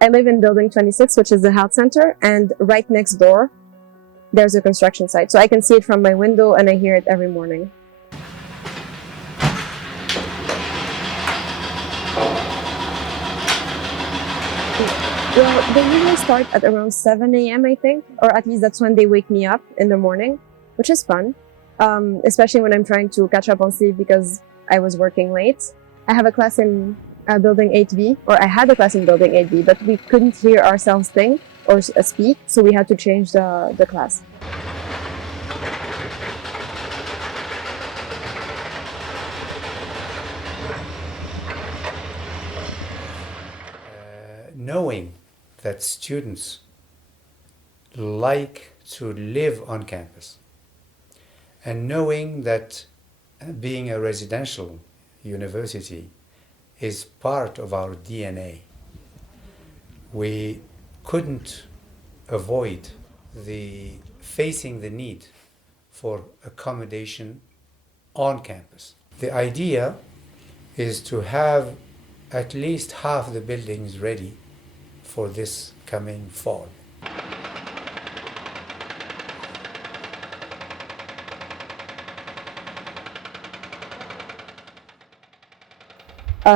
I live in building 26, which is the health center, and right next door, there's a construction site. So I can see it from my window and I hear it every morning. Well, they usually start at around 7 a.m., I think, or at least that's when they wake me up in the morning, which is fun, especially when I'm trying to catch up on sleep because I was working late. I have a class in building 8B, or I had a class in building 8B, but we couldn't hear ourselves think or speak, so we had to change the class. Knowing that students like to live on campus, and knowing that being a residential university is part of our DNA, we couldn't avoid facing the need for accommodation on campus. The idea is to have at least half the buildings ready for this coming fall.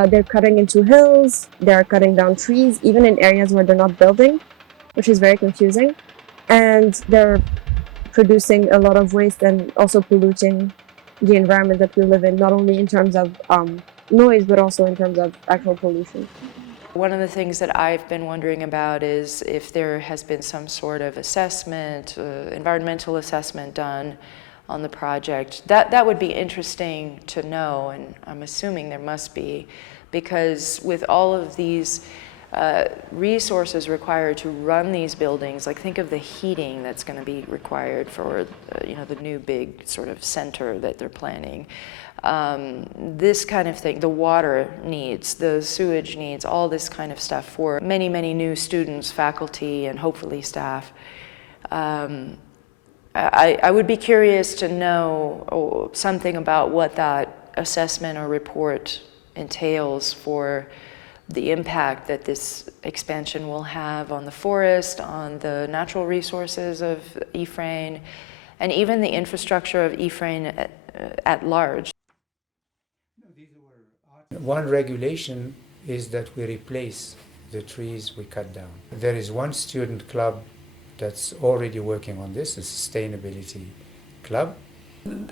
They're cutting into hills, they're cutting down trees, even in areas where they're not building, which is very confusing. And they're producing a lot of waste and also polluting the environment that we live in, not only in terms of noise, but also in terms of actual pollution. One of the things that I've been wondering about is if there has been some sort of assessment, environmental assessment done on the project. That would be interesting to know, and I'm assuming there must be, because with all of these resources required to run these buildings, like think of the heating that's going to be required for the new big sort of center that they're planning. This kind of thing, the water needs, the sewage needs, all this kind of stuff for many, many new students, faculty, and hopefully staff. I would be curious to know something about what that assessment or report entails for the impact that this expansion will have on the forest, on the natural resources of Akhawayn, and even the infrastructure of Akhawayn at large. One regulation is that we replace the trees we cut down. There is one student club that's already working on this, a sustainability club.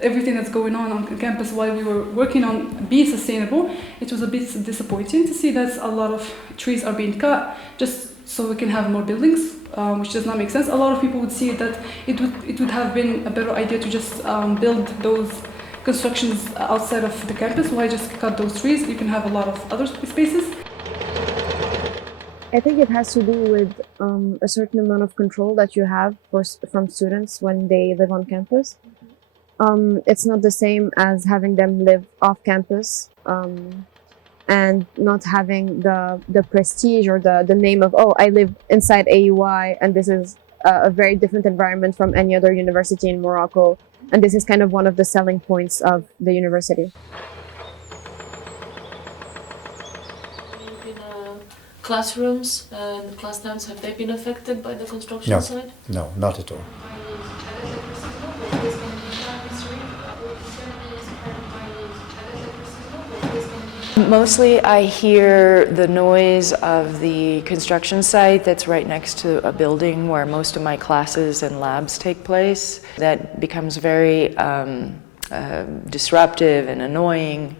Everything that's going on campus while we were working on being sustainable, it was a bit disappointing to see that a lot of trees are being cut just so we can have more buildings, which does not make sense. A lot of people would see that it would have been a better idea to just build those constructions outside of the campus. Why just cut those trees? You can have a lot of other spaces. I think it has to do with a certain amount of control that you have from students when they live on campus. It's not the same as having them live off campus and not having the prestige or the name of, oh, I live inside AUI and this is a very different environment from any other university in Morocco. And this is kind of one of the selling points of the university. Classrooms and class times, have they been affected by the construction site? No, not at all. Mostly I hear the noise of the construction site that's right next to a building where most of my classes and labs take place. That becomes very disruptive and annoying.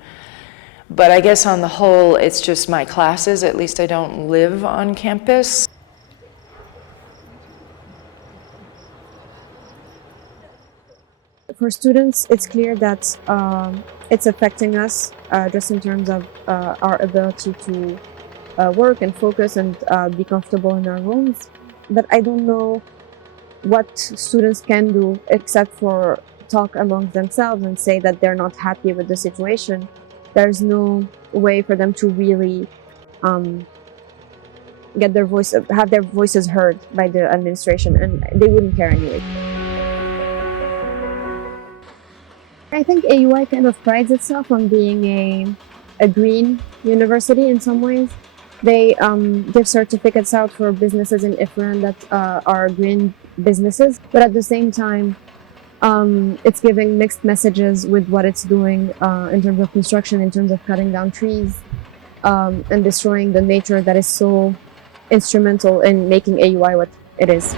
But I guess on the whole, it's just my classes. At least I don't live on campus. For students, it's clear that it's affecting us just in terms of our ability to work and focus and be comfortable in our rooms. But I don't know what students can do except for talk amongst themselves and say that they're not happy with the situation. There's no way for them to really have their voices heard by the administration, and they wouldn't care anyway. I think AUI kind of prides itself on being a green university in some ways. They give certificates out for businesses in Ifran that are green businesses, but at the same time, it's giving mixed messages with what it's doing in terms of construction, in terms of cutting down trees and destroying the nature that is so instrumental in making AUI what it is.